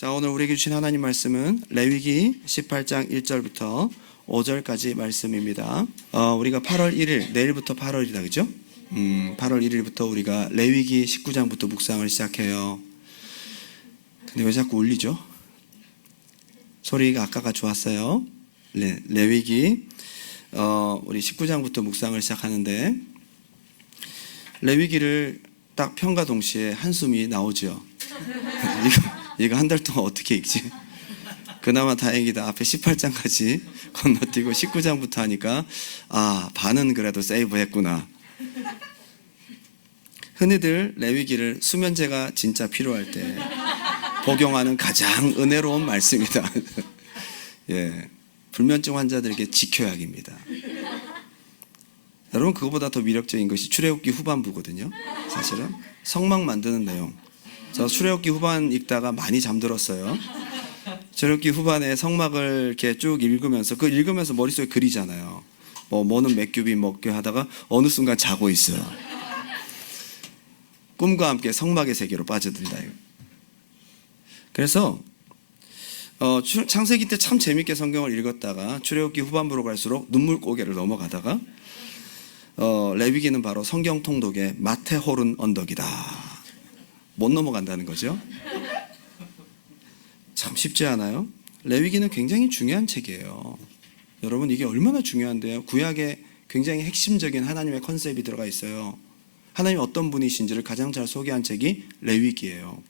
자, 오늘 우리에게 주신 하나님 말씀은 레위기 18장 1절부터 5절까지 말씀입니다. 우리가 8월 1일, 내일부터 8월이다, 그죠? 8월 1일부터 우리가 레위기 19장부터 묵상을 시작해요. 근데 왜 자꾸 울리죠? 소리가 아까가 좋았어요. 레위기 우리 19장부터 묵상을 시작하는데, 레위기를 딱 편과 동시에 한숨이 나오죠. 이거 한 달 동안 어떻게 읽지? 그나마 다행이다. 앞에 18장까지 건너뛰고 19장부터 하니까 반은 그래도 세이브했구나. 흔히들 레위기를 수면제가 진짜 필요할 때 복용하는 가장 은혜로운 말씀이다. 예, 불면증 환자들에게 지켜약입니다. 여러분, 그거보다 더 매력적인 것이 출애굽기 후반부거든요. 사실은 성막 만드는 내용. 저 출애굽기 후반 읽다가 많이 잠들었어요. 출애굽기 후반에 성막을 이렇게 쭉 읽으면서 읽으면서 머릿속에 그리잖아요. 뭐는 몇 규빗 먹게 하다가 어느 순간 자고 있어요. 꿈과 함께 성막의 세계로 빠져든다. 그래서 창세기 때 참 재밌게 성경을 읽었다가 출애굽기 후반부로 갈수록 눈물고개를 넘어가다가 레위기는 바로 성경 통독의 마테호른 언덕이다. 못 넘어간다는 거죠. 참 쉽지 않아요. 레위기는 굉장히 중요한 책이에요. 여러분, 이게 얼마나 중요한데요. 구약에 굉장히 핵심적인 하나님의 컨셉이 들어가 있어요. 하나님이 어떤 분이신지를 가장 잘 소개한 책이 레위기예요.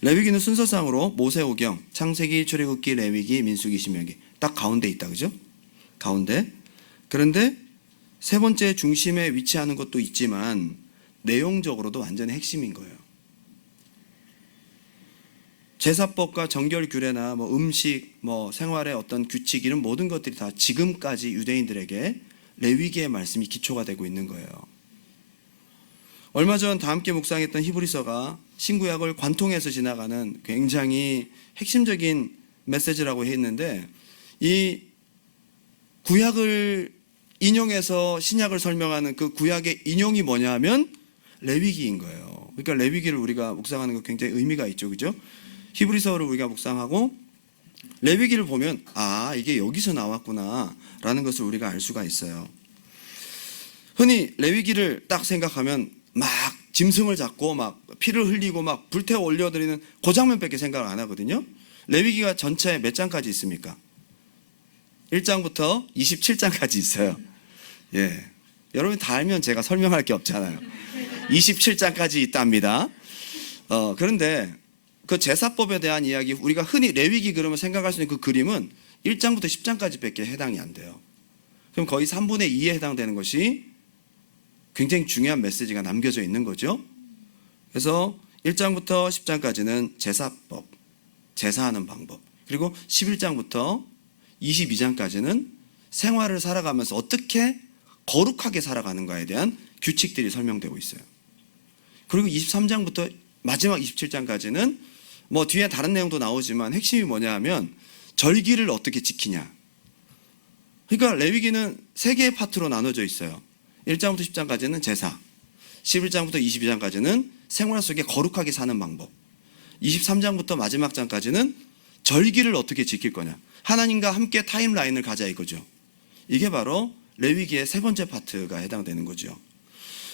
레위기는 순서상으로 모세오경, 창세기, 출애굽기, 레위기, 민수기, 신명기 딱 가운데 있다, 그죠? 가운데. 그런데 세 번째 중심에 위치하는 것도 있지만 내용적으로도 완전히 핵심인 거예요. 제사법과 정결 규례나 음식, 생활의 어떤 규칙, 이런 모든 것들이 다 지금까지 유대인들에게 레위기의 말씀이 기초가 되고 있는 거예요. 얼마 전 다 함께 묵상했던 히브리서가 신구약을 관통해서 지나가는 굉장히 핵심적인 메시지라고 했는데, 이 구약을 인용해서 신약을 설명하는 그 구약의 인용이 뭐냐 하면 레위기인 거예요. 그러니까 레위기를 우리가 묵상하는 거 굉장히 의미가 있죠, 그죠? 히브리서를 우리가 묵상하고 레위기를 보면 이게 여기서 나왔구나 라는 것을 우리가 알 수가 있어요. 흔히 레위기를 딱 생각하면 막 짐승을 잡고 막 피를 흘리고 막 불태워 올려드리는 그 장면밖에 생각을 안 하거든요. 레위기가 전체 몇 장까지 있습니까? 1장부터 27장까지 있어요. 예, 여러분 다 알면 제가 설명할 게 없잖아요. 27장까지 있답니다. 그런데 그 제사법에 대한 이야기, 우리가 흔히 레위기 그러면 생각할 수 있는 그 그림은 1장부터 10장까지밖에 해당이 안 돼요. 그럼 거의 3분의 2에 해당되는 것이 굉장히 중요한 메시지가 남겨져 있는 거죠. 그래서 1장부터 10장까지는 제사법, 제사하는 방법, 그리고 11장부터 22장까지는 생활을 살아가면서 어떻게 거룩하게 살아가는가에 대한 규칙들이 설명되고 있어요. 그리고 23장부터 마지막 27장까지는 뒤에 다른 내용도 나오지만 핵심이 뭐냐 하면 절기를 어떻게 지키냐. 그러니까 레위기는 3개의 파트로 나눠져 있어요. 1장부터 10장까지는 제사, 11장부터 22장까지는 생활 속에 거룩하게 사는 방법, 23장부터 마지막 장까지는 절기를 어떻게 지킬 거냐, 하나님과 함께 타임라인을 가자 이거죠. 이게 바로 레위기의 세 번째 파트가 해당되는 거죠.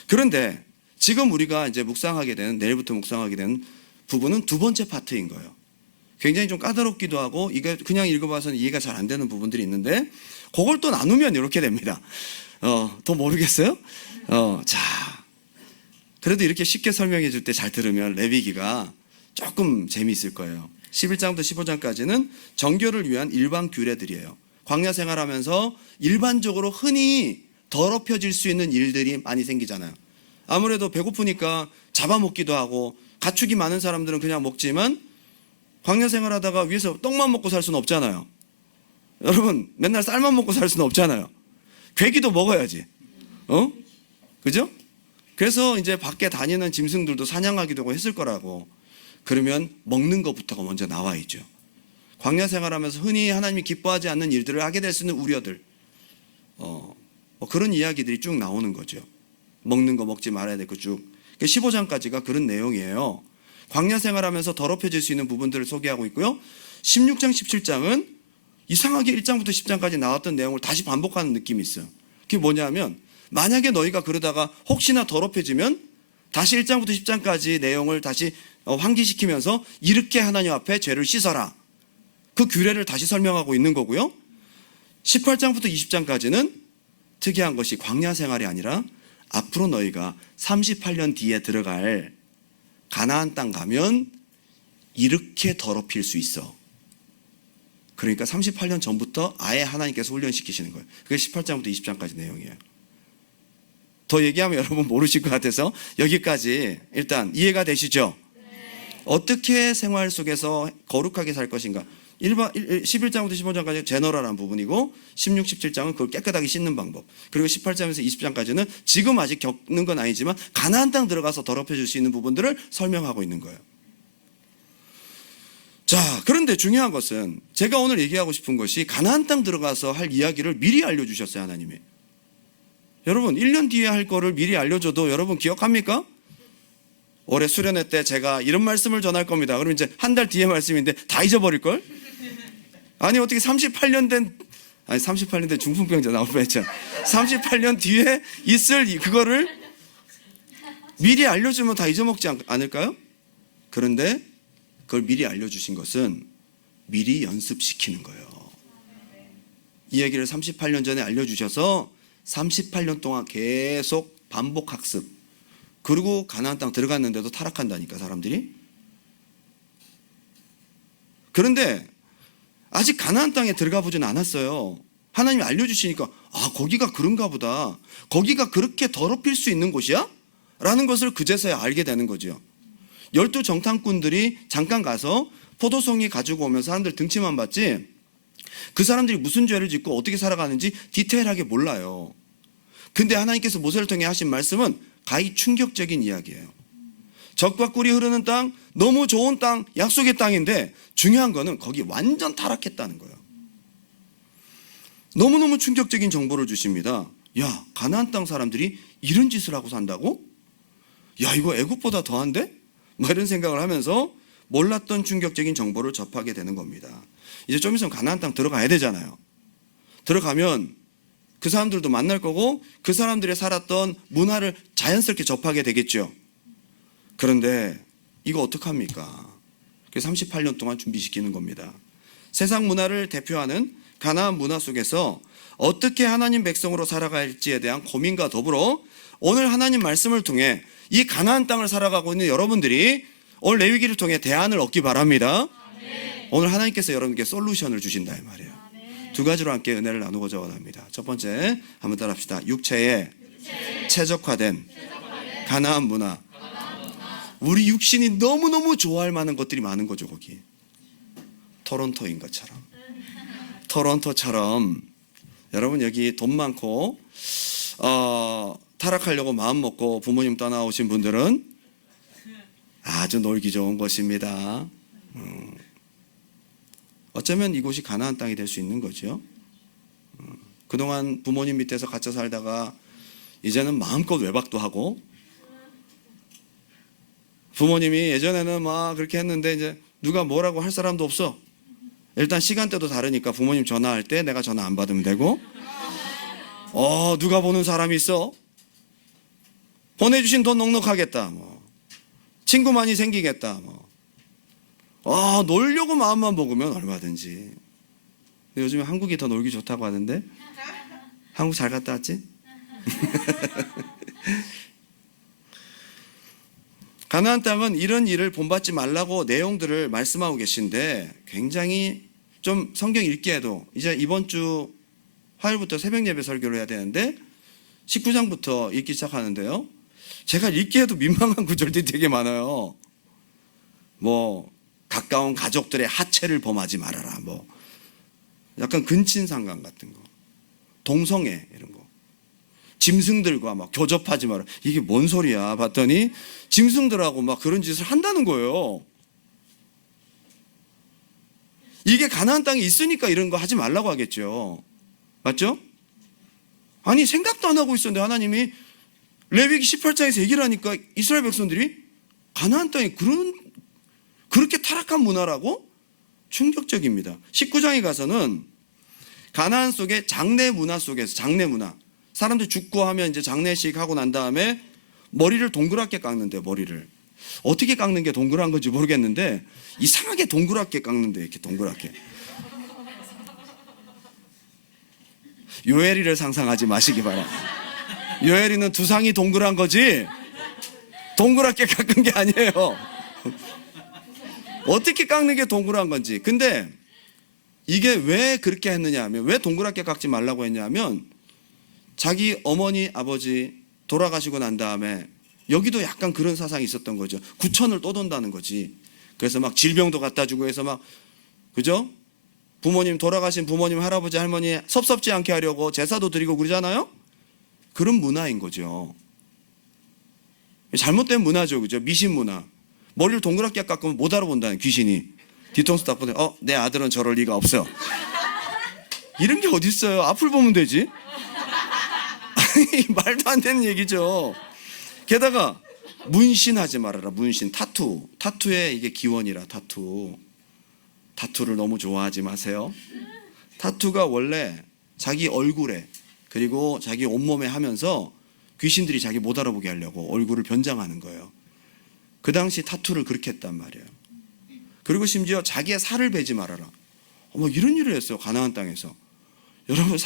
그런데 지금 우리가 이제 내일부터 묵상하게 되는 부분은 두 번째 파트인 거예요. 굉장히 좀 까다롭기도 하고 이게 그냥 읽어봐서는 이해가 잘 안 되는 부분들이 있는데, 그걸 또 나누면 이렇게 됩니다. 더 모르겠어요? 자, 그래도 이렇게 쉽게 설명해 줄 때 잘 들으면 레위기가 조금 재미있을 거예요. 11장부터 15장까지는 정결을 위한 일반 규례들이에요. 광야 생활하면서 일반적으로 흔히 더럽혀질 수 있는 일들이 많이 생기잖아요. 아무래도 배고프니까 잡아먹기도 하고, 가축이 많은 사람들은 그냥 먹지만 광야 생활하다가 위에서 떡만 먹고 살 수는 없잖아요. 여러분, 맨날 쌀만 먹고 살 수는 없잖아요. 괴기도 먹어야지. 그죠? 그래서 이제 밖에 다니는 짐승들도 사냥하기도 하고 했을 거라고. 그러면 먹는 것부터가 먼저 나와 있죠. 광야 생활하면서 흔히 하나님이 기뻐하지 않는 일들을 하게 될 수 있는 우려들, 그런 이야기들이 쭉 나오는 거죠. 먹는 거 먹지 말아야 될 거 쭉. 15장까지가 그런 내용이에요. 광야 생활하면서 더럽혀질 수 있는 부분들을 소개하고 있고요. 16장, 17장은 이상하게 1장부터 10장까지 나왔던 내용을 다시 반복하는 느낌이 있어요. 그게 뭐냐면 만약에 너희가 그러다가 혹시나 더럽혀지면 다시 1장부터 10장까지 내용을 다시 환기시키면서 이렇게 하나님 앞에 죄를 씻어라. 그 규례를 다시 설명하고 있는 거고요. 18장부터 20장까지는 특이한 것이 광야 생활이 아니라 앞으로 너희가 38년 뒤에 들어갈 가나안 땅 가면 이렇게 더럽힐 수 있어. 그러니까 38년 전부터 아예 하나님께서 훈련시키시는 거예요. 그게 18장부터 20장까지 내용이에요. 더 얘기하면 여러분 모르실 것 같아서 여기까지 일단 이해가 되시죠? 네. 어떻게 생활 속에서 거룩하게 살 것인가. 11장부터 15장까지 제너럴한 부분이고 16, 17장은 그걸 깨끗하게 씻는 방법, 그리고 18장에서 20장까지는 지금 아직 겪는 건 아니지만 가나안 땅 들어가서 더럽혀질 수 있는 부분들을 설명하고 있는 거예요. 자, 그런데 중요한 것은 제가 오늘 얘기하고 싶은 것이 가나안 땅 들어가서 할 이야기를 미리 알려주셨어요. 하나님이. 여러분 1년 뒤에 할 거를 미리 알려줘도 여러분 기억합니까? 올해 수련회 때 제가 이런 말씀을 전할 겁니다. 그러면 이제 한 달 뒤에 말씀인데 다 잊어버릴걸? 아니 어떻게 38년 된 중풍병자 나올 뻔했죠. 38년 뒤에 있을 그거를 미리 알려주면 다 잊어먹지 않을까요? 그런데 그걸 미리 알려주신 것은 미리 연습시키는 거예요. 이 얘기를 38년 전에 알려주셔서 38년 동안 계속 반복 학습, 그리고 가나안 땅 들어갔는데도 타락한다니까 사람들이. 그런데 아직 가나안 땅에 들어가 보진 않았어요. 하나님이 알려주시니까 아 거기가 그런가 보다, 거기가 그렇게 더럽힐 수 있는 곳이야? 라는 것을 그제서야 알게 되는 거죠. 12 정탐꾼들이 잠깐 가서 포도송이 가지고 오면 사람들 등치만 봤지 그 사람들이 무슨 죄를 짓고 어떻게 살아가는지 디테일하게 몰라요. 근데 하나님께서 모세를 통해 하신 말씀은 가히 충격적인 이야기예요. 적과 꿀이 흐르는 땅, 너무 좋은 땅, 약속의 땅인데 중요한 거는 거기 완전 타락했다는 거예요. 너무너무 충격적인 정보를 주십니다. 야, 가나안 땅 사람들이 이런 짓을 하고 산다고? 야, 이거 애국보다 더한데? 뭐 이런 생각을 하면서 몰랐던 충격적인 정보를 접하게 되는 겁니다. 이제 좀 있으면 가나안 땅 들어가야 되잖아요. 들어가면 그 사람들도 만날 거고 그 사람들이 살았던 문화를 자연스럽게 접하게 되겠죠. 그런데 이거 어떡합니까? 그래서 38년 동안 준비시키는 겁니다. 세상 문화를 대표하는 가나안 문화 속에서 어떻게 하나님 백성으로 살아갈지에 대한 고민과 더불어 오늘 하나님 말씀을 통해 이 가나안 땅을 살아가고 있는 여러분들이 오늘 레위기를 통해 대안을 얻기 바랍니다. 오늘 하나님께서 여러분께 솔루션을 주신다 이 말이에요. 두 가지로 함께 은혜를 나누고자 원합니다. 첫 번째 한번 따라합시다. 육체에 최적화된 가나안 문화. 우리 육신이 너무너무 좋아할 만한 것들이 많은 거죠. 거기 토론토인 것처럼, 토론토처럼 여러분 여기 돈 많고 타락하려고 마음 먹고 부모님 떠나오신 분들은 아주 놀기 좋은 곳입니다. 어쩌면 이곳이 가나안 땅이 될 수 있는 거죠. 그동안 부모님 밑에서 갇혀 살다가 이제는 마음껏 외박도 하고, 부모님이 예전에는 막 그렇게 했는데 이제 누가 뭐라고 할 사람도 없어. 일단 시간대도 다르니까 부모님 전화할 때 내가 전화 안 받으면 되고, 누가 보는 사람이 있어? 보내주신 돈 넉넉하겠다. 뭐. 친구 많이 생기겠다. 뭐. 놀려고 마음만 먹으면 얼마든지. 근데 요즘에 한국이 더 놀기 좋다고 하는데 한국 잘 갔다 왔지? 가나안 땅은 이런 일을 본받지 말라고 내용들을 말씀하고 계신데 굉장히 좀 성경 읽기에도 이제 이번 주 화요일부터 새벽 예배 설교를 해야 되는데 19장부터 읽기 시작하는데요. 제가 읽기에도 민망한 구절들이 되게 많아요. 뭐 가까운 가족들의 하체를 범하지 말아라. 뭐 약간 근친상간 같은 거, 동성애 이런 거, 짐승들과 막 교접하지 마라. 이게 뭔 소리야? 봤더니 짐승들하고 막 그런 짓을 한다는 거예요. 이게 가나안 땅에 있으니까 이런 거 하지 말라고 하겠죠. 맞죠? 아니 생각도 안 하고 있었는데 하나님이 레위기 18장에서 얘기를 하니까 이스라엘 백성들이 가나안 땅에 그렇게 타락한 문화라고? 충격적입니다. 19장에 가서는 가나안 속의 장례 문화 속에서, 장례 문화, 사람들 죽고 하면 이제 장례식 하고 난 다음에 머리를 동그랗게 깎는데, 머리를 어떻게 깎는 게 동그란 건지 모르겠는데 이상하게 동그랗게 깎는데, 이렇게 동그랗게. 요엘이를 상상하지 마시기 바랍니다. 요엘이는 두상이 동그란 거지 동그랗게 깎은 게 아니에요. 어떻게 깎는 게 동그란 건지. 근데 이게 왜 그렇게 했느냐 하면, 왜 동그랗게 깎지 말라고 했냐 하면, 자기 어머니 아버지 돌아가시고 난 다음에 여기도 약간 그런 사상이 있었던 거죠. 구천을 떠돈다는 거지. 그래서 막 질병도 갖다 주고 해서 막, 그죠? 부모님, 돌아가신 부모님, 할아버지, 할머니 섭섭지 않게 하려고 제사도 드리고 그러잖아요. 그런 문화인 거죠. 잘못된 문화죠, 그죠? 미신 문화. 머리를 동그랗게 깎으면 못 알아본다는, 귀신이 뒤통수 딱 보내, 내 아들은 저럴 리가 없어. 이런 게 어디 있어요? 앞을 보면 되지. 아니, 말도 안 되는 얘기죠. 게다가 문신하지 말아라. 문신, 타투에 이게 기원이라. 타투를 너무 좋아하지 마세요. 타투가 원래 자기 얼굴에 그리고 자기 온몸에 하면서 귀신들이 자기 못 알아보게 하려고 얼굴을 변장하는 거예요. 그 당시 타투를 그렇게 했단 말이에요. 그리고 심지어 자기의 살을 베지 말아라. 이런 일을 했어요, 가나안 땅에서. 여러분,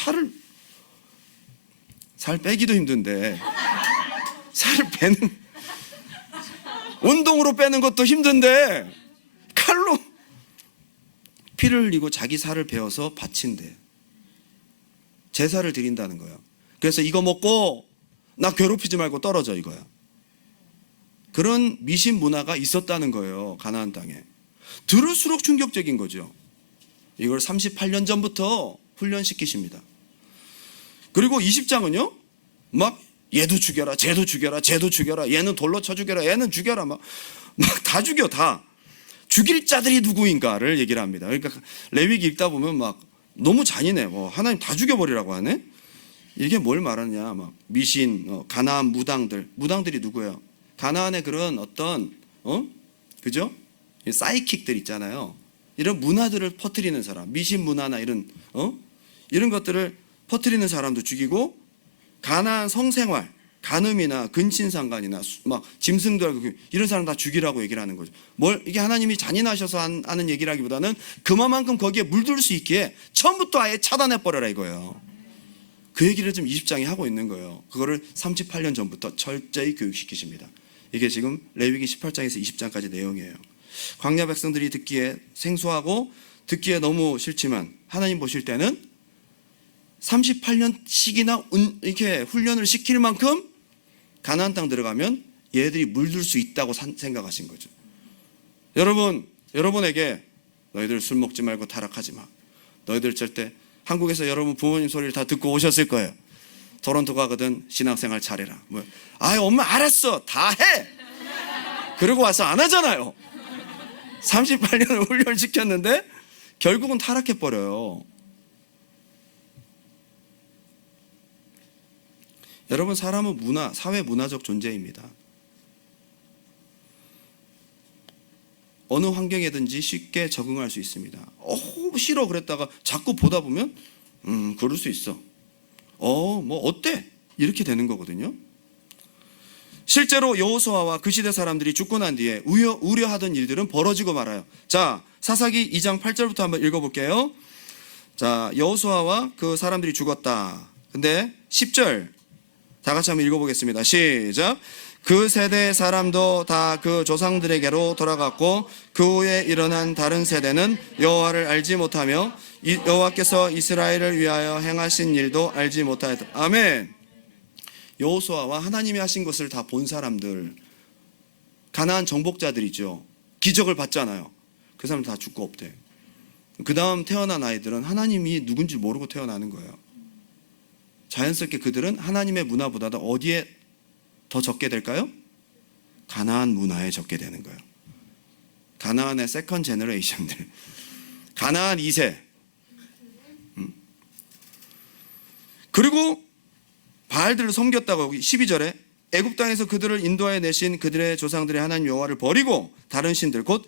살 빼기도 힘든데 살을 빼는, 운동으로 빼는 것도 힘든데 칼로 피를 흘리고 자기 살을 베어서 바친대. 제사를 드린다는 거예요. 그래서 이거 먹고 나 괴롭히지 말고 떨어져, 이거야. 그런 미신 문화가 있었다는 거예요, 가나안 땅에. 들을수록 충격적인 거죠. 이걸 38년 전부터 훈련시키십니다. 그리고 20장은요 막 얘도 죽여라, 쟤도 죽여라, 쟤도 죽여라, 얘는 돌로 쳐 죽여라, 얘는 죽여라, 막 다 죽여. 다 죽일 자들이 누구인가를 얘기를 합니다. 그러니까 레위기 읽다 보면 막 너무 잔인해. 하나님 다 죽여버리라고 하네. 이게 뭘 말하냐, 막 미신, 가나안 무당들이 누구예요? 가나안의 그런 어떤 그죠? 사이킥들 있잖아요. 이런 문화들을 퍼뜨리는 사람, 미신 문화나 이런 것들을 퍼뜨리는 사람도 죽이고, 가나안 성생활, 간음이나 근친상간이나 막 짐승들 이런 사람 다 죽이라고 얘기를 하는 거죠. 이게 하나님이 잔인하셔서 하는 얘기라기보다는 그만큼 거기에 물들 수 있기에 처음부터 아예 차단해 버려라 이거예요. 그 얘기를 좀 20장이 하고 있는 거예요. 그거를 38년 전부터 철저히 교육시키십니다. 이게 지금 레위기 18장에서 20장까지 내용이에요. 광야 백성들이 듣기에 생소하고 듣기에 너무 싫지만 하나님 보실 때는 38년씩이나 이렇게 훈련을 시킬 만큼 가나안 땅 들어가면 얘들이 물들 수 있다고 생각하신 거죠. 여러분에게 너희들 술 먹지 말고 타락하지 마. 너희들 절대, 한국에서 여러분 부모님 소리를 다 듣고 오셨을 거예요. 토론토 가거든 신앙생활 잘해라. 엄마 알았어, 다 해. 그러고 와서 안 하잖아요. 38년을 훈련시켰는데 결국은 타락해버려요. 여러분, 사람은 사회 문화적 존재입니다. 어느 환경에든지 쉽게 적응할 수 있습니다. 싫어 그랬다가 자꾸 보다 보면 그럴 수 있어. 어때? 이렇게 되는 거거든요. 실제로 여호수아와 그 시대 사람들이 죽고 난 뒤에 우려하던 일들은 벌어지고 말아요. 자, 사사기 2장 8절부터 한번 읽어볼게요. 자, 여호수아와 그 사람들이 죽었다. 근데 10절 다 같이 한번 읽어보겠습니다. 시작. 그 세대의 사람도 다 그 조상들에게로 돌아갔고 그 후에 일어난 다른 세대는 여호와를 알지 못하며 여호와께서 이스라엘을 위하여 행하신 일도 알지 못하였다. 아멘. 여호수아와 하나님이 하신 것을 다 본 사람들, 가나안 정복자들이죠. 기적을 봤잖아요. 그 사람 다 죽고 없대. 그 다음 태어난 아이들은 하나님이 누군지 모르고 태어나는 거예요. 자연스럽게 그들은 하나님의 문화보다도 어디에 더 적게 될까요? 가나안 문화에 적게 되는 거예요. 가나안의 세컨 제너레이션들, 가나안 2세. 그리고 바알들을 섬겼다고 12절에 애굽 땅에서 그들을 인도하여 내신 그들의 조상들의 하나님 여호와를 버리고 다른 신들 곧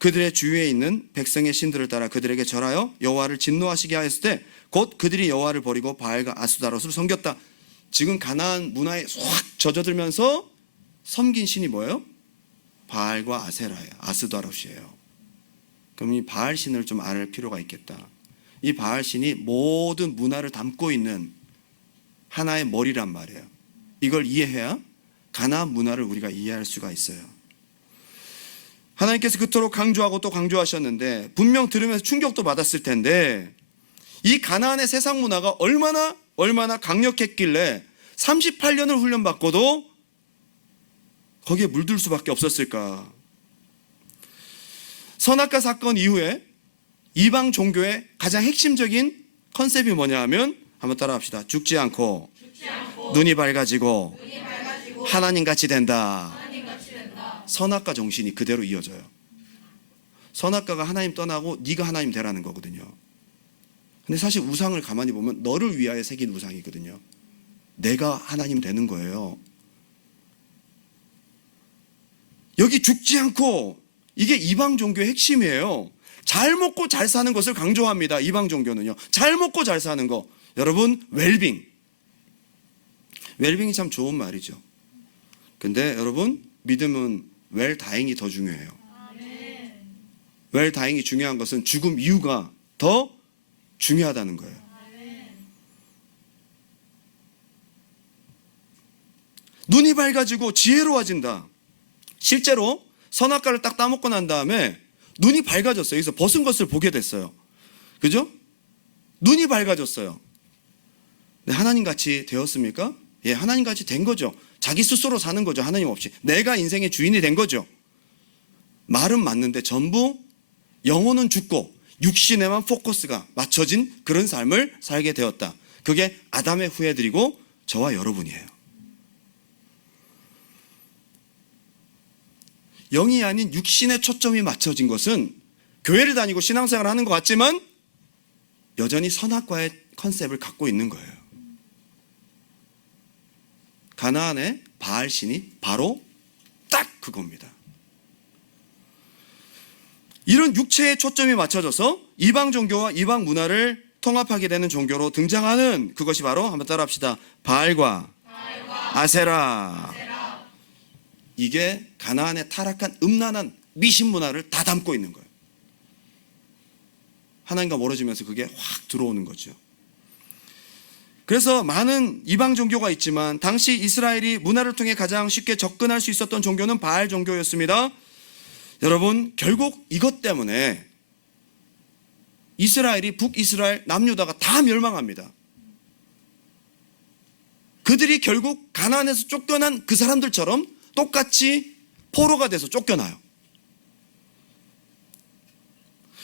그들의 주위에 있는 백성의 신들을 따라 그들에게 절하여 여호와를 진노하시게 하였을 때 곧 그들이 여호와를 버리고 바알과 아스다롯을 섬겼다. 지금 가나안 문화에 확 젖어들면서 섬긴 신이 뭐예요? 바알과 아세라예요. 아스다롯이에요. 그럼 이 바알 신을 좀 알 필요가 있겠다. 이 바알 신이 모든 문화를 담고 있는 하나의 머리란 말이에요. 이걸 이해해야 가나안 문화를 우리가 이해할 수가 있어요. 하나님께서 그토록 강조하고 또 강조하셨는데 분명 들으면서 충격도 받았을 텐데 이 가나안의 세상 문화가 얼마나 강력했길래 38년을 훈련받고도 거기에 물들 수밖에 없었을까. 선악과 사건 이후에 이방 종교의 가장 핵심적인 컨셉이 뭐냐 하면 한번 따라합시다. 죽지 않고 눈이 밝아지고 하나님같이 된다. 선악과 정신이 그대로 이어져요. 선악과가 하나님 떠나고 네가 하나님 되라는 거거든요. 근데 사실 우상을 가만히 보면 너를 위하여 새긴 우상이거든요. 내가 하나님 되는 거예요. 여기 죽지 않고 이게 이방 종교의 핵심이에요. 잘 먹고 잘 사는 것을 강조합니다. 이방 종교는요. 잘 먹고 잘 사는 거. 여러분 웰빙. 웰빙이 참 좋은 말이죠. 근데 여러분 믿음은 웰다잉이 더 중요해요. 웰다잉이 중요한 것은 죽음 이유가 더 중요하다는 거예요. 눈이 밝아지고 지혜로워진다. 실제로 선악과를 딱 따먹고 난 다음에 눈이 밝아졌어요. 여기서 벗은 것을 보게 됐어요. 그죠? 눈이 밝아졌어요. 근데 하나님같이 되었습니까? 예, 하나님같이 된 거죠. 자기 스스로 사는 거죠. 하나님 없이. 내가 인생의 주인이 된 거죠. 말은 맞는데 전부 영혼은 죽고 육신에만 포커스가 맞춰진 그런 삶을 살게 되었다. 그게 아담의 후예들이고 저와 여러분이에요. 영이 아닌 육신의 초점이 맞춰진 것은 교회를 다니고 신앙생활을 하는 것 같지만 여전히 선악과의 컨셉을 갖고 있는 거예요. 가나안의 바알 신이 바로 딱 그겁니다. 이런 육체의 초점이 맞춰져서 이방 종교와 이방 문화를 통합하게 되는 종교로 등장하는 그것이 바로 한번 따라합시다. 바알과 아세라. 이게 가나안의 타락한 음란한 미신 문화를 다 담고 있는 거예요. 하나님과 멀어지면서 그게 확 들어오는 거죠. 그래서 많은 이방 종교가 있지만 당시 이스라엘이 문화를 통해 가장 쉽게 접근할 수 있었던 종교는 바알 종교였습니다. 여러분 결국 이것 때문에 이스라엘이 북이스라엘 남유다가 다 멸망합니다. 그들이 결국 가나안에서 쫓겨난 그 사람들처럼 똑같이 포로가 돼서 쫓겨나요.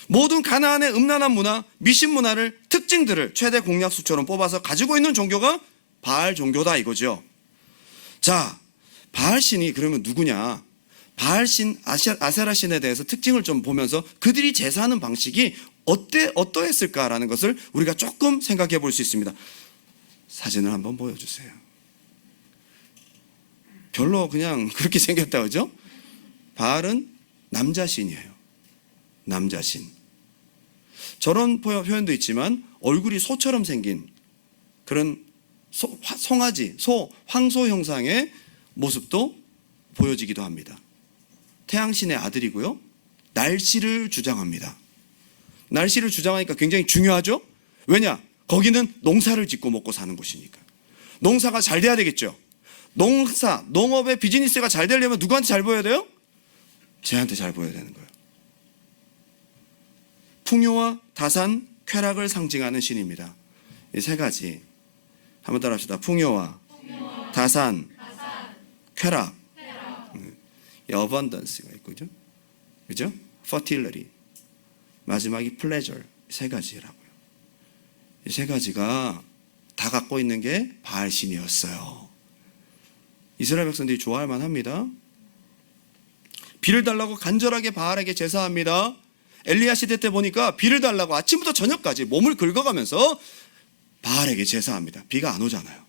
모든 가나안의 음란한 문화, 미신 문화를 특징들을 최대 공약수처럼 뽑아서 가지고 있는 종교가 바알 종교다 이거죠. 자, 바알 신이 그러면 누구냐? 바알 신, 아세라 신에 대해서 특징을 좀 보면서 그들이 제사하는 방식이 어떠했을까라는 것을 우리가 조금 생각해 볼 수 있습니다. 사진을 한번 보여주세요. 별로 그냥 그렇게 생겼다 그죠? 바알은 남자신이에요. 남자신. 저런 표현도 있지만 얼굴이 소처럼 생긴 그런 송아지, 황소 형상의 모습도 보여지기도 합니다. 태양신의 아들이고요. 날씨를 주장합니다. 날씨를 주장하니까 굉장히 중요하죠? 왜냐? 거기는 농사를 짓고 먹고 사는 곳이니까. 농사가 잘 돼야 되겠죠. 농업의 비즈니스가 잘 되려면 누구한테 잘 보여야 돼요? 쟤한테 잘 보여야 되는 거예요. 풍요와 다산, 쾌락을 상징하는 신입니다. 이 세 가지 한번 따라합시다. 풍요와 다산, 쾌락, 어번던스가 있고, 그죠? fertility, 마지막이 pleasure, 세 가지라고요. 이 세 가지가 다 갖고 있는 게 바알 신이었어요. 이스라엘 백성들이 좋아할 만합니다. 비를 달라고 간절하게 바알에게 제사합니다. 엘리야 시대 때 보니까 비를 달라고 아침부터 저녁까지 몸을 긁어가면서 바알에게 제사합니다. 비가 안 오잖아요.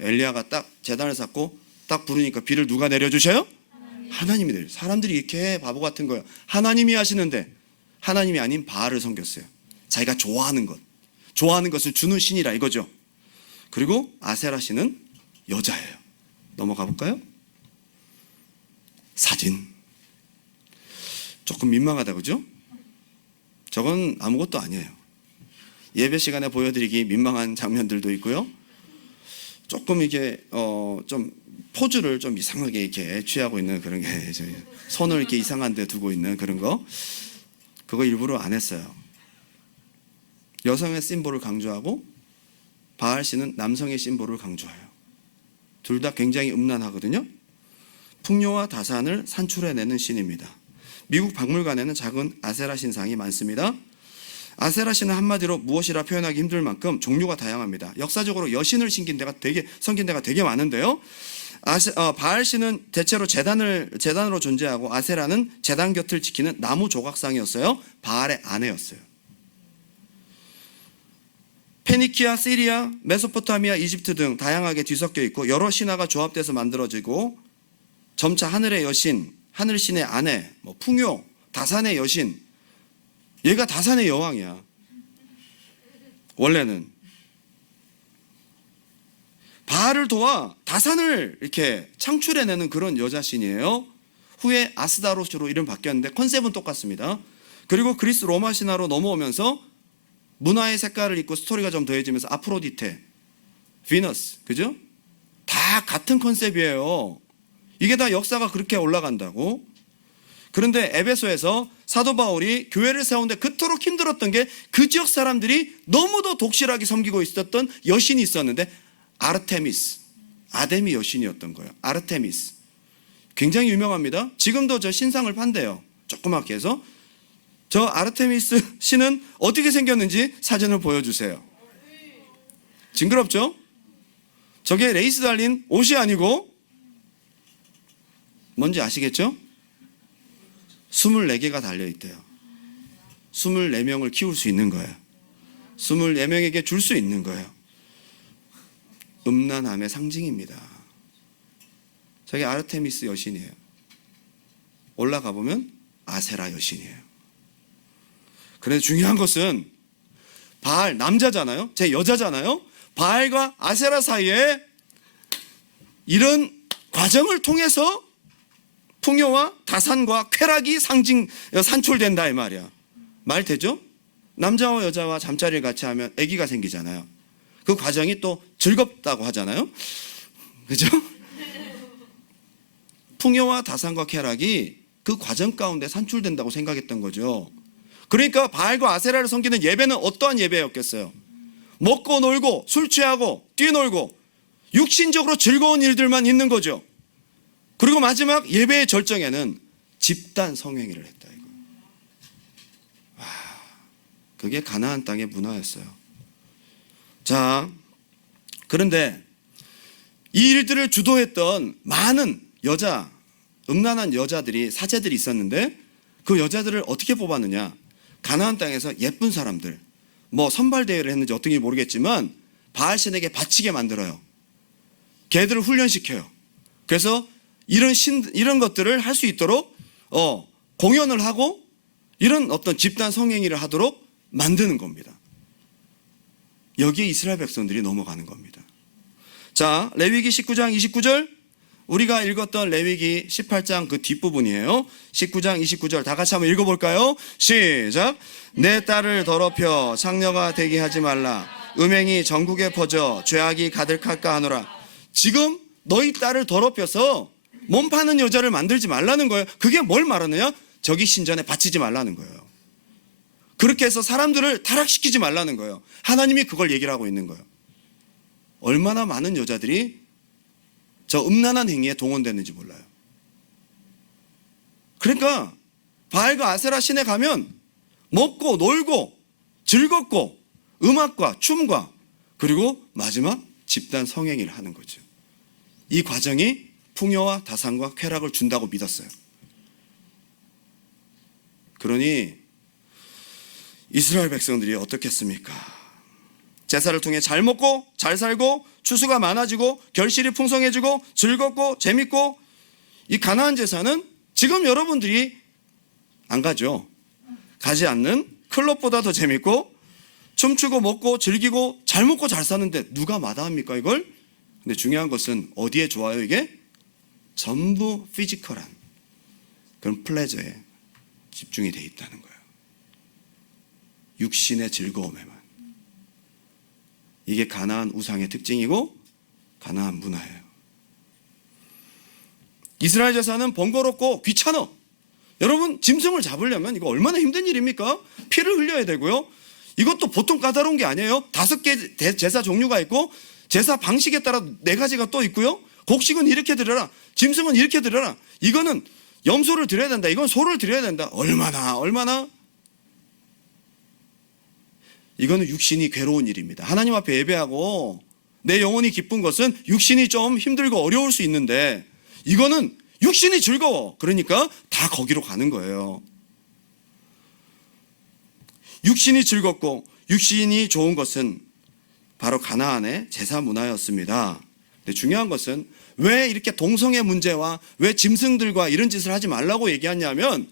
엘리야가 딱 제단을 쌓고 딱 부르니까 비를 누가 내려주셔요? 하나님이 돼요. 사람들이 이렇게 바보 같은 거예요. 하나님이 하시는데 하나님이 아닌 바알을 섬겼어요. 자기가 좋아하는 것을 주는 신이라 이거죠. 그리고 아세라 신은 여자예요. 넘어가 볼까요? 사진. 조금 민망하다, 그죠? 저건 아무것도 아니에요. 예배 시간에 보여드리기 민망한 장면들도 있고요. 조금 이게 좀 포즈를 좀 이상하게 이렇게 취하고 있는 그런 게, 손을 이렇게 이상한 데 두고 있는 그런 거, 그거 일부러 안 했어요. 여성의 심볼을 강조하고 바알 씨는 남성의 심볼을 강조해요. 둘 다 굉장히 음란하거든요. 풍요와 다산을 산출해내는 신입니다. 미국 박물관에는 작은 아세라 신상이 많습니다. 아세라 신은 한마디로 무엇이라 표현하기 힘들 만큼 종류가 다양합니다. 역사적으로 여신을 섬긴 데가 되게 많은데요. 바알 신은 대체로 제단으로 존재하고 아세라는 제단 곁을 지키는 나무 조각상이었어요. 바알의 아내였어요. 페니키아, 시리아, 메소포타미아, 이집트 등 다양하게 뒤섞여 있고 여러 신화가 조합돼서 만들어지고 점차 하늘의 여신, 하늘신의 아내, 풍요, 다산의 여신, 얘가 다산의 여왕이야. 원래는 바알을 도와 다산을 이렇게 창출해내는 그런 여자신이에요. 후에 아스다로스로 이름 바뀌었는데 컨셉은 똑같습니다. 그리고 그리스 로마 신화로 넘어오면서 문화의 색깔을 입고 스토리가 좀 더해지면서 아프로디테, 비너스, 그죠? 다 같은 컨셉이에요. 이게 다 역사가 그렇게 올라간다고. 그런데 에베소에서 사도 바울이 교회를 세우는데 그토록 힘들었던 게 그 지역 사람들이 너무도 독실하게 섬기고 있었던 여신이 있었는데 아르테미스, 아데미 여신이었던 거예요. 아르테미스. 굉장히 유명합니다. 지금도 저 신상을 판대요. 조그맣게 해서. 저 아르테미스 신은 어떻게 생겼는지 사진을 보여주세요. 징그럽죠? 저게 레이스 달린 옷이 아니고 뭔지 아시겠죠? 24개가 달려있대요. 24명을 키울 수 있는 거예요. 24명에게 줄 수 있는 거예요. 음란함의 상징입니다. 저게 아르테미스 여신이에요. 올라가 보면 아세라 여신이에요. 그런데 중요한 것은 바알 남자잖아요. 제 여자잖아요. 바알과 아세라 사이에 이런 과정을 통해서 풍요와 다산과 쾌락이 산출된다 이 말이야. 말 되죠? 남자와 여자와 잠자리를 같이 하면 아기가 생기잖아요. 그 과정이 또 즐겁다고 하잖아요. 그죠? 풍요와 다산과 쾌락이 그 과정 가운데 산출된다고 생각했던 거죠. 그러니까 바알과 아세라를 섬기는 예배는 어떠한 예배였겠어요? 먹고 놀고 술 취하고 뛰놀고 육신적으로 즐거운 일들만 있는 거죠. 그리고 마지막 예배의 절정에는 집단 성행위를 했다 이거. 와, 그게 가나안 땅의 문화였어요. 자, 그런데 이 일들을 주도했던 많은 음란한 여자들이, 사제들이 있었는데 그 여자들을 어떻게 뽑았느냐? 가나안 땅에서 예쁜 사람들, 선발 대회를 했는지 어떤지 모르겠지만 바알 신에게 바치게 만들어요. 걔들을 훈련시켜요. 그래서 이런 것들을 할 수 있도록 공연을 하고 이런 어떤 집단 성행위를 하도록 만드는 겁니다. 여기에 이스라엘 백성들이 넘어가는 겁니다. 자, 레위기 19장 29절, 우리가 읽었던 레위기 18장 그 뒷부분이에요. 19장 29절 다 같이 한번 읽어볼까요? 시작. 내 딸을 더럽혀 창녀가 되게 하지 말라. 음행이 전국에 퍼져 죄악이 가득할까 하노라. 지금 너희 딸을 더럽혀서 몸 파는 여자를 만들지 말라는 거예요. 그게 뭘 말하느냐? 저기 신전에 바치지 말라는 거예요. 그렇게 해서 사람들을 타락시키지 말라는 거예요. 하나님이 그걸 얘기를 하고 있는 거예요. 얼마나 많은 여자들이 저 음란한 행위에 동원됐는지 몰라요. 그러니까 바알과 아세라 신에 가면 먹고 놀고 즐겁고 음악과 춤과 그리고 마지막 집단 성행위를 하는 거죠. 이 과정이 풍요와 다산과 쾌락을 준다고 믿었어요. 그러니 이스라엘 백성들이 어떻겠습니까? 제사를 통해 잘 먹고 잘 살고 추수가 많아지고 결실이 풍성해지고 즐겁고 재밌고 이 가나안 제사는 지금 여러분들이 안 가죠. 가지 않는 클럽보다 더 재밌고 춤추고 먹고 즐기고 잘 먹고 잘 사는데 누가 마다합니까 이걸? 근데 중요한 것은 어디에 좋아요 이게? 전부 피지컬한 그런 플레저에 집중이 돼 있다는 거예요. 육신의 즐거움에만. 이게 가나안 우상의 특징이고 가나안 문화예요. 이스라엘 제사는 번거롭고 귀찮아. 여러분 짐승을 잡으려면 이거 얼마나 힘든 일입니까? 피를 흘려야 되고요. 이것도 보통 까다로운 게 아니에요. 5개 제사 종류가 있고 제사 방식에 따라 4가지가 또 있고요. 곡식은 이렇게 드려라. 짐승은 이렇게 드려라. 이거는 염소를 드려야 된다. 이건 소를 드려야 된다. 얼마나 이거는 육신이 괴로운 일입니다. 하나님 앞에 예배하고 내 영혼이 기쁜 것은 육신이 좀 힘들고 어려울 수 있는데 이거는 육신이 즐거워. 그러니까 다 거기로 가는 거예요. 육신이 즐겁고 육신이 좋은 것은 바로 가나안의 제사 문화였습니다. 근데 중요한 것은 왜 이렇게 동성애 문제와 왜 짐승들과 이런 짓을 하지 말라고 얘기하냐면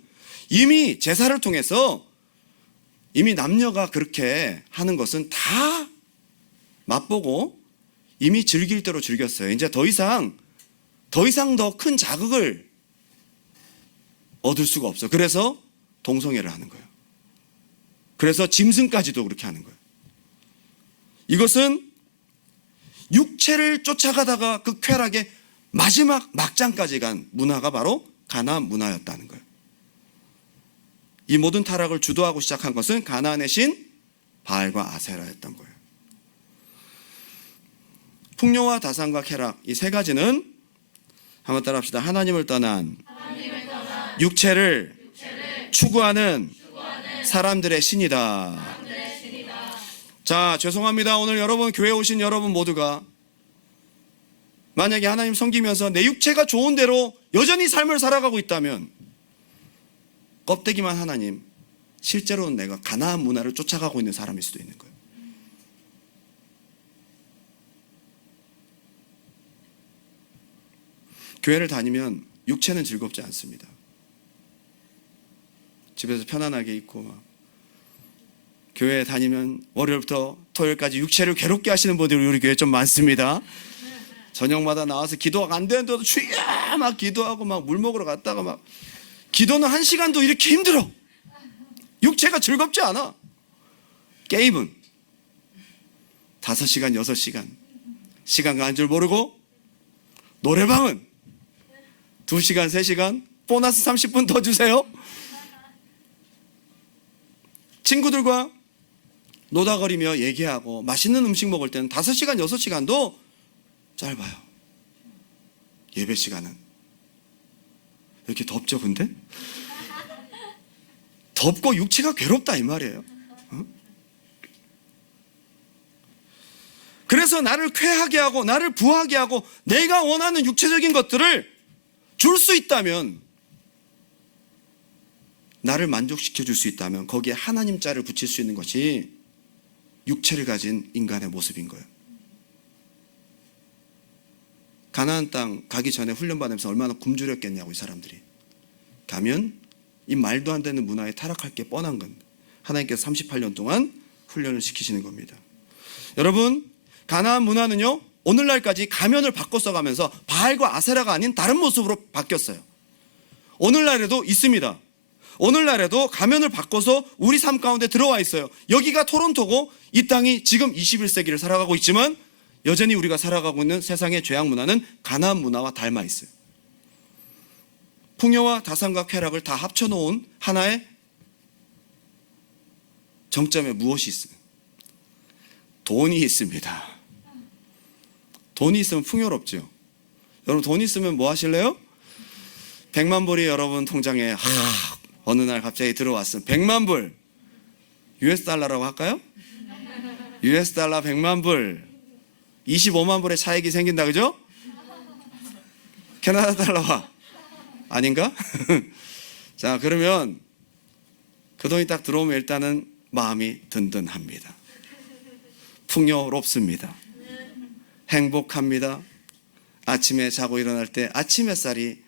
이미 제사를 통해서 이미 남녀가 그렇게 하는 것은 다 맛보고 이미 즐길 대로 즐겼어요. 이제 더 이상 더 큰 자극을 얻을 수가 없어. 그래서 동성애를 하는 거예요. 그래서 짐승까지도 그렇게 하는 거예요. 이것은 육체를 쫓아가다가 그 쾌락의 마지막 막장까지 간 문화가 바로 가나안 문화였다는 거예요. 이 모든 타락을 주도하고 시작한 것은 가나안의 신 바알과 아세라였던 거예요. 풍요와 다산과 쾌락 이 3가지는 한번 따라합시다. 하나님을 떠난 육체를 추구하는 사람들의 신이다. 자, 죄송합니다. 오늘 여러분 교회 오신 여러분 모두가 만약에 하나님 섬기면서 내 육체가 좋은 대로 여전히 삶을 살아가고 있다면 껍데기만 하나님, 실제로는 내가 가나안 문화를 쫓아가고 있는 사람일 수도 있는 거예요. 교회를 다니면 육체는 즐겁지 않습니다. 집에서 편안하게 있고 막 교회에 다니면 월요일부터 토요일까지 육체를 괴롭게 하시는 분들이 우리 교회에 좀 많습니다. 저녁마다 나와서 기도가 안 되는데도 주야 막 기도하고 막 물 먹으러 갔다가 막 기도는 1시간도 이렇게 힘들어. 육체가 즐겁지 않아. 게임은 5시간 6시간 시간 가는 줄 모르고 노래방은 2시간 3시간 보너스 30분 더 주세요. 친구들과 노다거리며 얘기하고 맛있는 음식 먹을 때는 5시간 6시간도 짧아요. 예배 시간은. 왜 이렇게 덥죠 근데? 덥고 육체가 괴롭다 이 말이에요. 그래서 나를 쾌하게 하고 나를 부하게 하고 내가 원하는 육체적인 것들을 줄 수 있다면, 나를 만족시켜 줄 수 있다면 거기에 하나님 자를 붙일 수 있는 것이 육체를 가진 인간의 모습인 거예요. 가나안 땅 가기 전에 훈련받으면서 얼마나 굶주렸겠냐고 이 사람들이. 가면 이 말도 안 되는 문화에 타락할 게 뻔한 겁니다. 하나님께서 38년 동안 훈련을 시키시는 겁니다. 여러분, 가나안 문화는요 오늘날까지 가면을 바꿔 써가면서 바알과 아세라가 아닌 다른 모습으로 바뀌었어요. 오늘날에도 있습니다. 오늘날에도 가면을 바꿔서 우리 삶 가운데 들어와 있어요. 여기가 토론토고 이 땅이 지금 21세기를 살아가고 있지만 여전히 우리가 살아가고 있는 세상의 죄악 문화는 가나안 문화와 닮아 있어요. 풍요와 다산과 쾌락을 다 합쳐놓은 하나의 정점에 무엇이 있어요? 돈이 있습니다. 돈이 있으면 풍요롭죠. 여러분 돈 있으면 뭐 하실래요? 100만 불이 여러분 통장에 어느 날 갑자기 들어왔으면 100만 불 US 달러라고 할까요? US 달러 100만 불 25만 불의 차익이 생긴다 그죠? 캐나다 달러와 아닌가? 자, 그러면 그 돈이 딱 들어오면 일단은 마음이 든든합니다. 풍요롭습니다. 행복합니다. 아침에 자고 일어날 때 아침 햇살이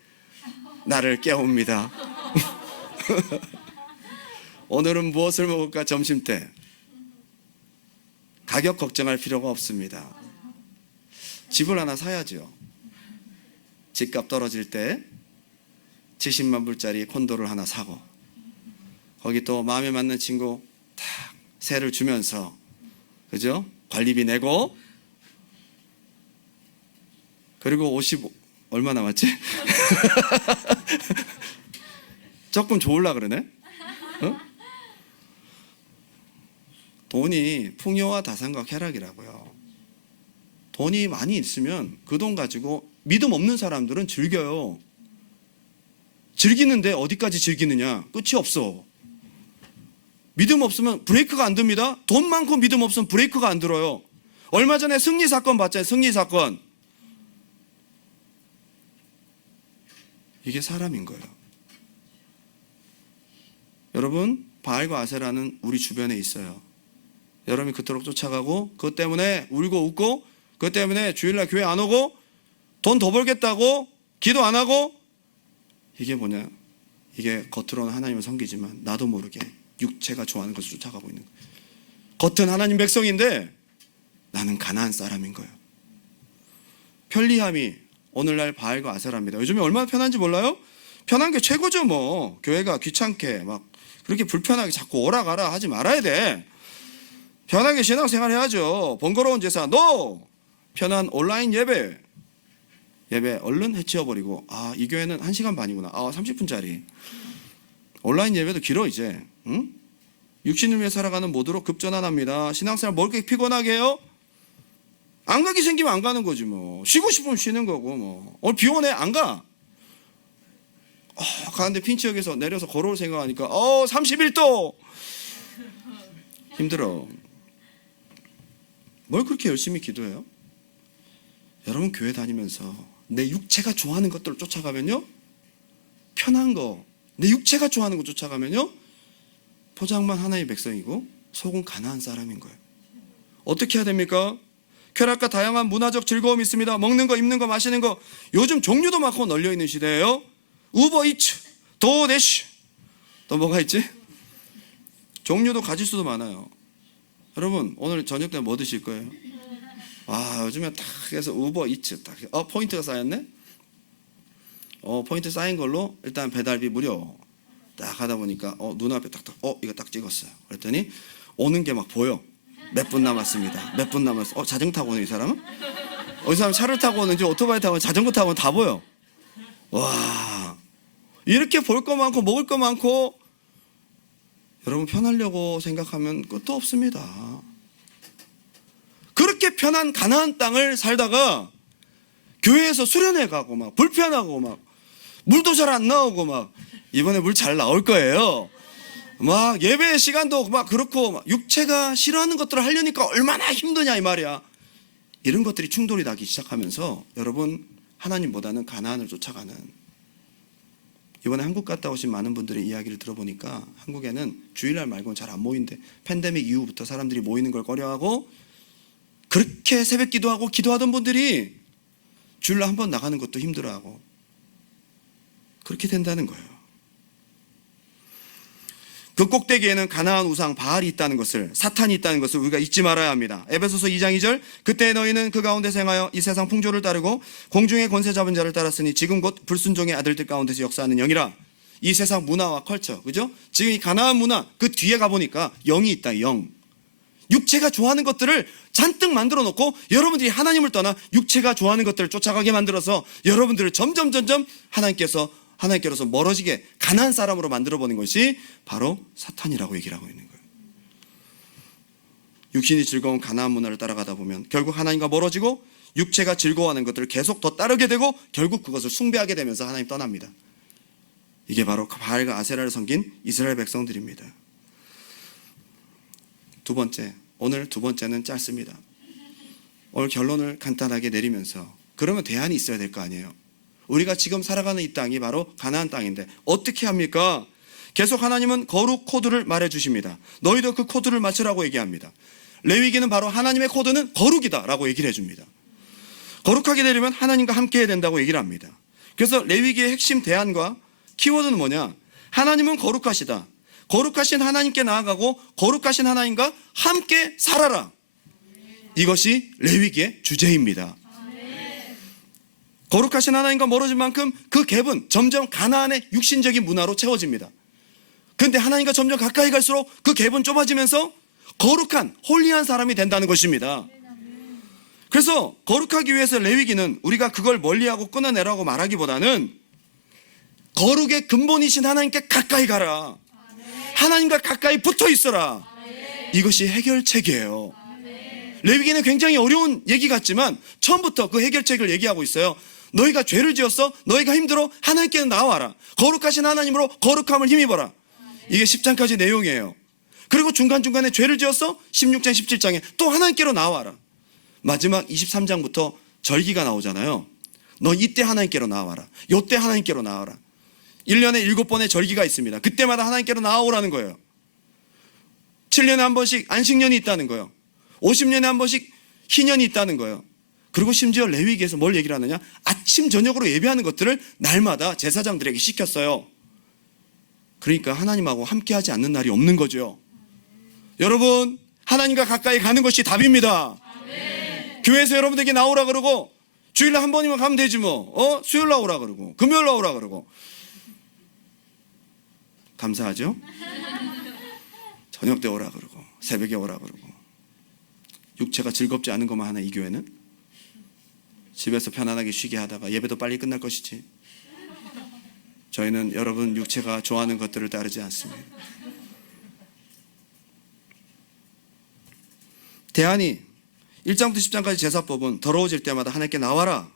나를 깨웁니다. 오늘은 무엇을 먹을까 점심때. 가격 걱정할 필요가 없습니다. 집을 하나 사야죠. 집값 떨어질 때 70만 불짜리 콘도를 하나 사고, 거기 또 마음에 맞는 친구 탁 세를 주면서, 그죠? 관리비 내고, 그리고 50 얼마 남았지? 조금 좋을라 그러네. 어? 돈이 풍요와 다산과 쾌락이라고요. 돈이 많이 있으면 그 돈 가지고 믿음 없는 사람들은 즐겨요. 즐기는데 어디까지 즐기느냐? 끝이 없어. 믿음 없으면 브레이크가 안 듭니다. 돈 많고 믿음 없으면 브레이크가 안 들어요. 얼마 전에 승리 사건 봤잖아요. 승리 사건. 이게 사람인 거예요. 여러분, 바알과 아세라는 우리 주변에 있어요. 여러분이 그토록 쫓아가고, 그것 때문에 울고 웃고, 그것 때문에 주일날 교회 안 오고, 돈 더 벌겠다고 기도 안 하고, 이게 뭐냐? 이게 겉으로는 하나님을 섬기지만 나도 모르게 육체가 좋아하는 것을 쫓아가고 있는 거예요. 겉은 하나님 백성인데 나는 가나안 사람인 거예요. 편리함이 오늘날 바알과 아세라입니다. 요즘에 얼마나 편한지 몰라요? 편한 게 최고죠. 뭐 교회가 귀찮게 막 그렇게 불편하게 자꾸 오라 가라 하지 말아야 돼. 편하게 신앙생활 해야죠. 번거로운 제사 NO! 편한 온라인 예배 얼른 해치워버리고, 아, 이 교회는 1시간 반이구나. 아, 30분짜리. 온라인 예배도 길어 이제. 응? 육신을 위해 살아가는 모두로 급전환합니다. 신앙생활 뭘 그렇게 피곤하게 해요? 안 가기 생기면 안 가는 거지 뭐. 쉬고 싶으면 쉬는 거고 뭐. 오늘 비 오네? 안 가. 가는데 핀치역에서 내려서 걸어올 생각하니까 31도 힘들어. 뭘 그렇게 열심히 기도해요? 여러분, 교회 다니면서 내 육체가 좋아하는 것들을 쫓아가면요, 편한 거, 내 육체가 좋아하는 거 쫓아가면요, 포장만 하나의 백성이고 속은 가난한 사람인 거예요. 어떻게 해야 됩니까? 쾌락과 다양한 문화적 즐거움이 있습니다. 먹는 거, 입는 거, 마시는 거, 요즘 종류도 많고 널려 있는 시대예요. 우버이츠, 도어대쉬, 또 뭐가 있지? 종류도 가짓수도 많아요. 여러분, 오늘 저녁 때 뭐 드실 거예요? 요즘에 딱 해서 우버이츠 딱 포인트가 쌓였네. 포인트 쌓인 걸로 일단 배달비 무료 딱 하다 보니까 눈앞에 딱딱 이거 딱 찍었어요. 그랬더니 오는 게 막 보여. 몇 분 남았습니다. 몇 분 남았어. 자전거 타고 오는 이 사람은? 이 사람 차를 타고 오는지 오토바이 타고 오는지 자전거 타고 오는지 다 보여. 와, 이렇게 볼 거 많고 먹을 거 많고, 여러분 편하려고 생각하면 끝도 없습니다. 그렇게 편한 가나안 땅을 살다가 교회에서 수련회 가고 막 불편하고 막 물도 잘 안 나오고 막, 이번에 물 잘 나올 거예요. 막 예배 시간도 막 그렇고, 막 육체가 싫어하는 것들을 하려니까 얼마나 힘드냐 이 말이야. 이런 것들이 충돌이 나기 시작하면서 여러분, 하나님보다는 가나안을 쫓아가는, 이번에 한국 갔다 오신 많은 분들의 이야기를 들어보니까 한국에는 주일날 말고는 잘 안 모인대. 팬데믹 이후부터 사람들이 모이는 걸 꺼려하고, 그렇게 새벽 기도하고 기도하던 분들이 주일날 한번 나가는 것도 힘들어하고, 그렇게 된다는 거예요. 그 꼭대기에는 가나안 우상 바알이 있다는 것을, 사탄이 있다는 것을 우리가 잊지 말아야 합니다. 에베소서 2장 2절, 그때 너희는 그 가운데서 행하여 이 세상 풍조를 따르고 공중의 권세 잡은 자를 따랐으니 지금 곧 불순종의 아들들 가운데서 역사하는 영이라. 이 세상 문화와 컬처, 그죠? 지금 이 가나안 문화, 그 뒤에 가보니까 영이 있다. 영. 육체가 좋아하는 것들을 잔뜩 만들어 놓고 여러분들이 하나님을 떠나 육체가 좋아하는 것들을 쫓아가게 만들어서 여러분들을 점점 하나님께로서 멀어지게 가난한 사람으로 만들어버린 것이 바로 사탄이라고 얘기를 하고 있는 거예요. 육신이 즐거운 가나안 문화를 따라가다 보면 결국 하나님과 멀어지고, 육체가 즐거워하는 것들을 계속 더 따르게 되고 결국 그것을 숭배하게 되면서 하나님 떠납니다. 이게 바로 바알과 아세라를 섬긴 이스라엘 백성들입니다. 두 번째, 오늘 두 번째는 짧습니다. 오늘 결론을 간단하게 내리면서, 그러면 대안이 있어야 될 거 아니에요. 우리가 지금 살아가는 이 땅이 바로 가나안 땅인데 어떻게 합니까? 계속 하나님은 거룩 코드를 말해주십니다. 너희도 그 코드를 맞추라고 얘기합니다. 레위기는 바로 하나님의 코드는 거룩이다 라고 얘기를 해줍니다. 거룩하게 되려면 하나님과 함께 해야 된다고 얘기를 합니다. 그래서 레위기의 핵심 대안과 키워드는 뭐냐? 하나님은 거룩하시다. 거룩하신 하나님께 나아가고 거룩하신 하나님과 함께 살아라. 이것이 레위기의 주제입니다. 거룩하신 하나님과 멀어진 만큼 그 갭은 점점 가나안의 육신적인 문화로 채워집니다. 그런데 하나님과 점점 가까이 갈수록 그 갭은 좁아지면서 거룩한 홀리한 사람이 된다는 것입니다. 그래서 거룩하기 위해서 레위기는 우리가 그걸 멀리하고 끊어내라고 말하기보다는 거룩의 근본이신 하나님께 가까이 가라. 하나님과 가까이 붙어 있어라. 이것이 해결책이에요. 레위기는 굉장히 어려운 얘기 같지만 처음부터 그 해결책을 얘기하고 있어요. 너희가 죄를 지었어? 너희가 힘들어? 하나님께 나와라. 거룩하신 하나님으로 거룩함을 힘입어라. 이게 10장까지 내용이에요. 그리고 중간중간에 죄를 지었어? 16장 17장에 또 하나님께로 나와라. 마지막 23장부터 절기가 나오잖아요. 너 이때 하나님께로 나와라. 요때 하나님께로 나와라. 1년에 7번의 절기가 있습니다. 그때마다 하나님께로 나오라는 거예요. 7년에 한 번씩 안식년이 있다는 거예요. 50년에 한 번씩 희년이 있다는 거예요. 그리고 심지어 레위기에서 뭘 얘기를 하느냐? 아침 저녁으로 예배하는 것들을 날마다 제사장들에게 시켰어요. 그러니까 하나님하고 함께하지 않는 날이 없는 거죠. 여러분, 하나님과 가까이 가는 것이 답입니다. 교회에서 여러분들에게 나오라 그러고 주일날 한 번이면 가면 되지 뭐. 수요일 나오라 그러고 금요일 나오라 그러고. 감사하죠? 저녁 때 오라 그러고 새벽에 오라 그러고. 육체가 즐겁지 않은 것만 하나 이 교회는? 집에서 편안하게 쉬게 하다가 예배도 빨리 끝날 것이지. 저희는 여러분 육체가 좋아하는 것들을 따르지 않습니다. 대안이 1장부터 10장까지 제사법은 더러워질 때마다 하나님께 나와라.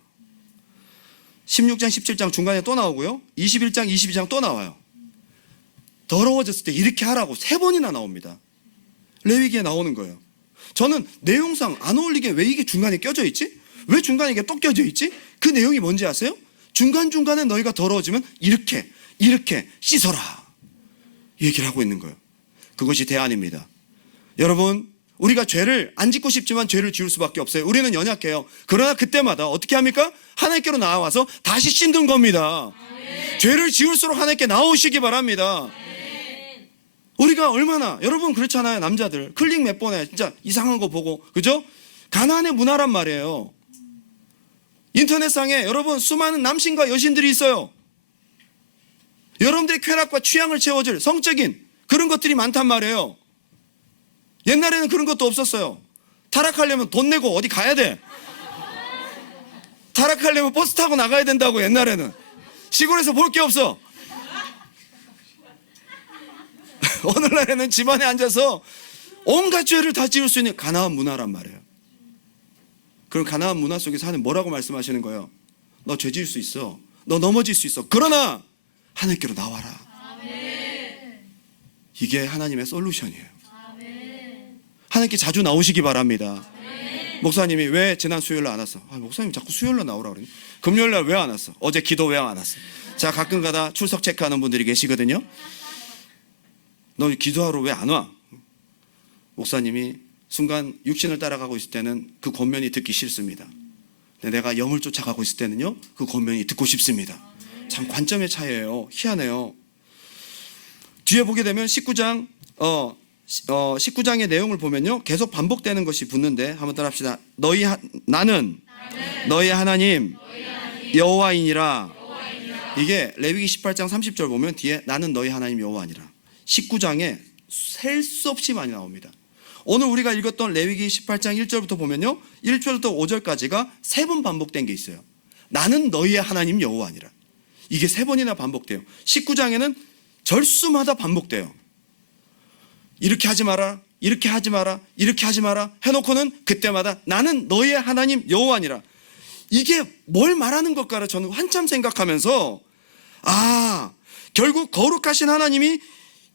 16장 17장 중간에 또 나오고요. 21장 22장 또 나와요. 더러워졌을 때 이렇게 하라고 3번이나 나옵니다. 레위기에 나오는 거예요. 저는 내용상 안 어울리게 왜 이게 중간에 껴져 있지? 왜 중간에 이게 또 껴져 있지? 그 내용이 뭔지 아세요? 중간중간에 너희가 더러워지면 이렇게 씻어라 얘기를 하고 있는 거예요. 그것이 대안입니다. 여러분, 우리가 죄를 안 짓고 싶지만 죄를 지을 수밖에 없어요. 우리는 연약해요. 그러나 그때마다 어떻게 합니까? 하나님께로 나와서 다시 씻는 겁니다. 죄를 지을수록 하나님께 나오시기 바랍니다. 우리가 얼마나, 여러분 그렇잖아요. 남자들 클릭 몇 번에 진짜 이상한 거 보고, 그죠? 가나안의 문화란 말이에요. 인터넷상에 여러분 수많은 남신과 여신들이 있어요. 여러분들의 쾌락과 취향을 채워줄 성적인 그런 것들이 많단 말이에요. 옛날에는 그런 것도 없었어요. 타락하려면 돈 내고 어디 가야 돼. 타락하려면 버스 타고 나가야 된다고. 옛날에는 시골에서 볼 게 없어. 오늘날에는 집안에 앉아서 온갖 죄를 다 지을 수 있는 가나안 문화란 말이에요. 그럼 가나안 문화 속에서 하나님 뭐라고 말씀하시는 거예요? 너 죄 지을 수 있어. 너 넘어질 수 있어. 그러나 하나님께로 나와라. 이게 하나님의 솔루션이에요. 하나님께 자주 나오시기 바랍니다. 목사님이 왜 지난 수요일날 안 왔어? 목사님 자꾸 수요일날 나오라 그러니. 금요일날 왜 안 왔어? 어제 기도 왜 안 왔어? 자, 가끔가다 출석 체크하는 분들이 계시거든요. 너 기도하러 왜 안 와? 목사님이 순간 육신을 따라가고 있을 때는 그 권면이 듣기 싫습니다. 근데 내가 영을 쫓아가고 있을 때는요, 그 권면이 듣고 싶습니다. 참 관점의 차이예요. 희한해요. 뒤에 보게 되면 19장의 내용을 보면요, 계속 반복되는 것이 붙는데 한번 따라합시다. 나는 너희 하나님 여호와이니라. 이게 레위기 18장 30절 보면 뒤에 나는 너희 하나님 여호와니라. 19장에 셀 수 없이 많이 나옵니다. 오늘 우리가 읽었던 레위기 18장 1절부터 보면요, 1절부터 5절까지가 3번 반복된 게 있어요. 나는 너희의 하나님 여호와니라. 이게 3번이나 반복돼요. 19장에는 절수마다 반복돼요. 이렇게 하지 마라, 이렇게 하지 마라, 이렇게 하지 마라 해놓고는 그때마다 나는 너희의 하나님 여호와니라. 이게 뭘 말하는 걸까를 저는 한참 생각하면서, 결국 거룩하신 하나님이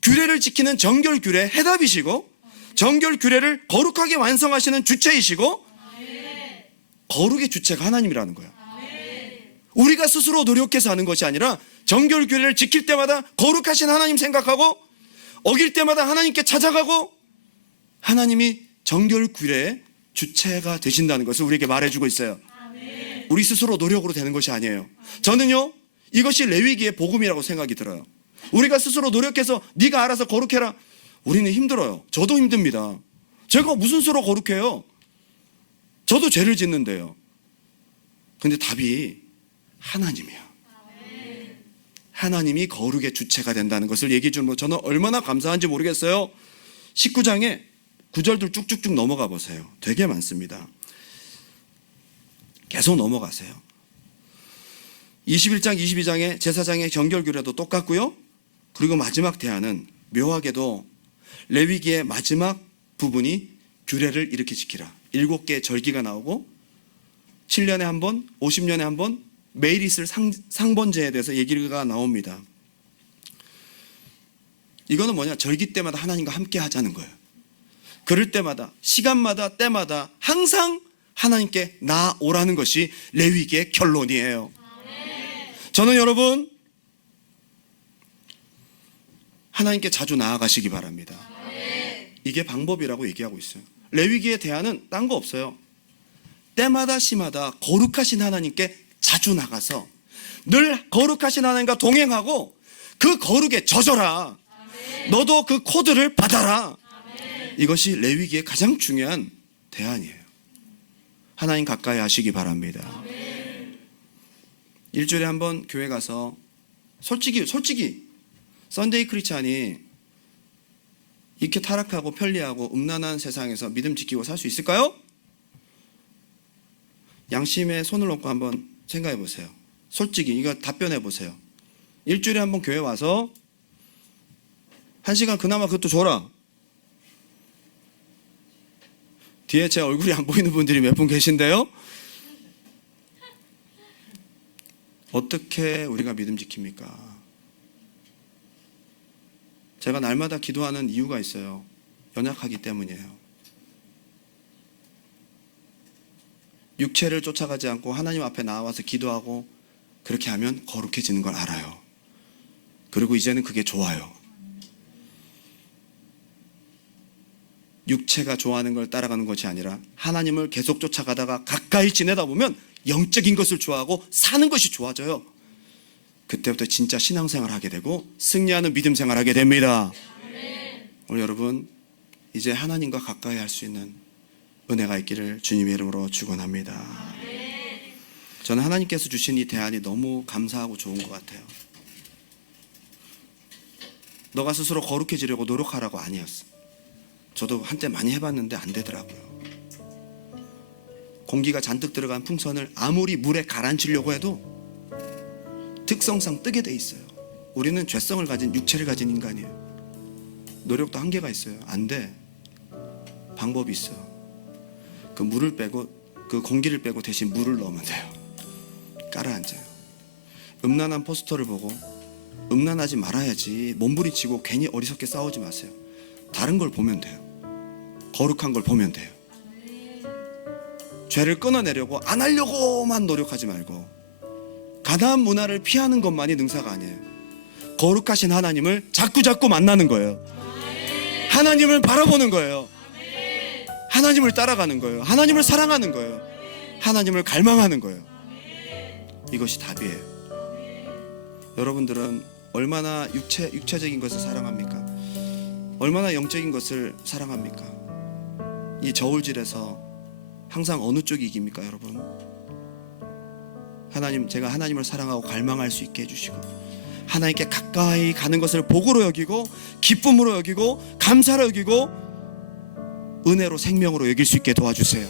규례를 지키는 정결 규례 해답이시고, 정결 규례를 거룩하게 완성하시는 주체이시고, 거룩의 주체가 하나님이라는 거예요. 우리가 스스로 노력해서 하는 것이 아니라 정결 규례를 지킬 때마다 거룩하신 하나님 생각하고, 어길 때마다 하나님께 찾아가고, 하나님이 정결 규례의 주체가 되신다는 것을 우리에게 말해주고 있어요. 우리 스스로 노력으로 되는 것이 아니에요. 저는요, 이것이 레위기의 복음이라고 생각이 들어요. 우리가 스스로 노력해서 네가 알아서 거룩해라. 우리는 힘들어요. 저도 힘듭니다. 제가 무슨 수로 거룩해요? 저도 죄를 짓는데요. 근데 답이 하나님이야. 하나님이 거룩의 주체가 된다는 것을 얘기해 주는 거 저는 얼마나 감사한지 모르겠어요. 19장에 구절들 쭉쭉쭉 넘어가 보세요. 되게 많습니다. 계속 넘어가세요. 21장, 22장의 제사장의 정결규례도 똑같고요. 그리고 마지막 대안은 묘하게도 레위기의 마지막 부분이 규례를 이렇게 지키라. 7개의 절기가 나오고 7년에 한 번, 50년에 한 번 매일 있을 상번제에 대해서 얘기가 나옵니다. 이거는 뭐냐? 절기 때마다 하나님과 함께 하자는 거예요. 그럴 때마다, 시간마다, 때마다 항상 하나님께 나오라는 것이 레위기의 결론이에요. 저는 여러분 하나님께 자주 나아가시기 바랍니다. 이게 방법이라고 얘기하고 있어요. 레위기의 대안은 딴 거 없어요. 때마다 시마다 거룩하신 하나님께 자주 나가서 늘 거룩하신 하나님과 동행하고 그 거룩에 젖어라. 너도 그 코드를 받아라. 이것이 레위기의 가장 중요한 대안이에요. 하나님 가까이 하시기 바랍니다. 일주일에 한 번 교회 가서 솔직히 썬데이 크리스찬이 이렇게 타락하고 편리하고 음란한 세상에서 믿음 지키고 살 수 있을까요? 양심에 손을 얹고 한번 생각해 보세요. 솔직히 이거 답변해 보세요. 일주일에 한 번 교회 와서 1시간 그나마 그것도 줘라. 뒤에 제 얼굴이 안 보이는 분들이 몇 분 계신데요. 어떻게 우리가 믿음 지킵니까? 제가 날마다 기도하는 이유가 있어요. 연약하기 때문이에요. 육체를 쫓아가지 않고 하나님 앞에 나와서 기도하고 그렇게 하면 거룩해지는 걸 알아요. 그리고 이제는 그게 좋아요. 육체가 좋아하는 걸 따라가는 것이 아니라 하나님을 계속 쫓아가다가 가까이 지내다 보면 영적인 것을 좋아하고 사는 것이 좋아져요. 그때부터 진짜 신앙생활을 하게 되고 승리하는 믿음 생활을 하게 됩니다. 오늘 여러분 이제 하나님과 가까이 할 수 있는 은혜가 있기를 주님의 이름으로 축원합니다. 저는 하나님께서 주신 이 대안이 너무 감사하고 좋은 것 같아요. 너가 스스로 거룩해지려고 노력하라고 아니었어. 저도 한때 많이 해봤는데 안 되더라고요. 공기가 잔뜩 들어간 풍선을 아무리 물에 가라앉히려고 해도 특성상 뜨게 돼 있어요. 우리는 죄성을 가진 육체를 가진 인간이에요. 노력도 한계가 있어요. 안 돼. 방법이 있어. 그 물을 빼고 그 공기를 빼고 대신 물을 넣으면 돼요. 깔아앉아요. 음란한 포스터를 보고 음란하지 말아야지 몸부림치고 괜히 어리석게 싸우지 마세요. 다른 걸 보면 돼요. 거룩한 걸 보면 돼요. 죄를 끊어내려고 안 하려고만 노력하지 말고 가나안 문화를 피하는 것만이 능사가 아니에요. 거룩하신 하나님을 자꾸 만나는 거예요. 하나님을 바라보는 거예요. 하나님을 따라가는 거예요. 하나님을 사랑하는 거예요. 하나님을 갈망하는 거예요. 이것이 답이에요. 여러분들은 얼마나 육체적인 것을 사랑합니까? 얼마나 영적인 것을 사랑합니까? 이 저울질에서 항상 어느 쪽이 이깁니까, 여러분? 하나님, 제가 하나님을 사랑하고 갈망할 수 있게 해주시고 하나님께 가까이 가는 것을 복으로 여기고 기쁨으로 여기고 감사로 여기고 은혜로 생명으로 여길 수 있게 도와주세요.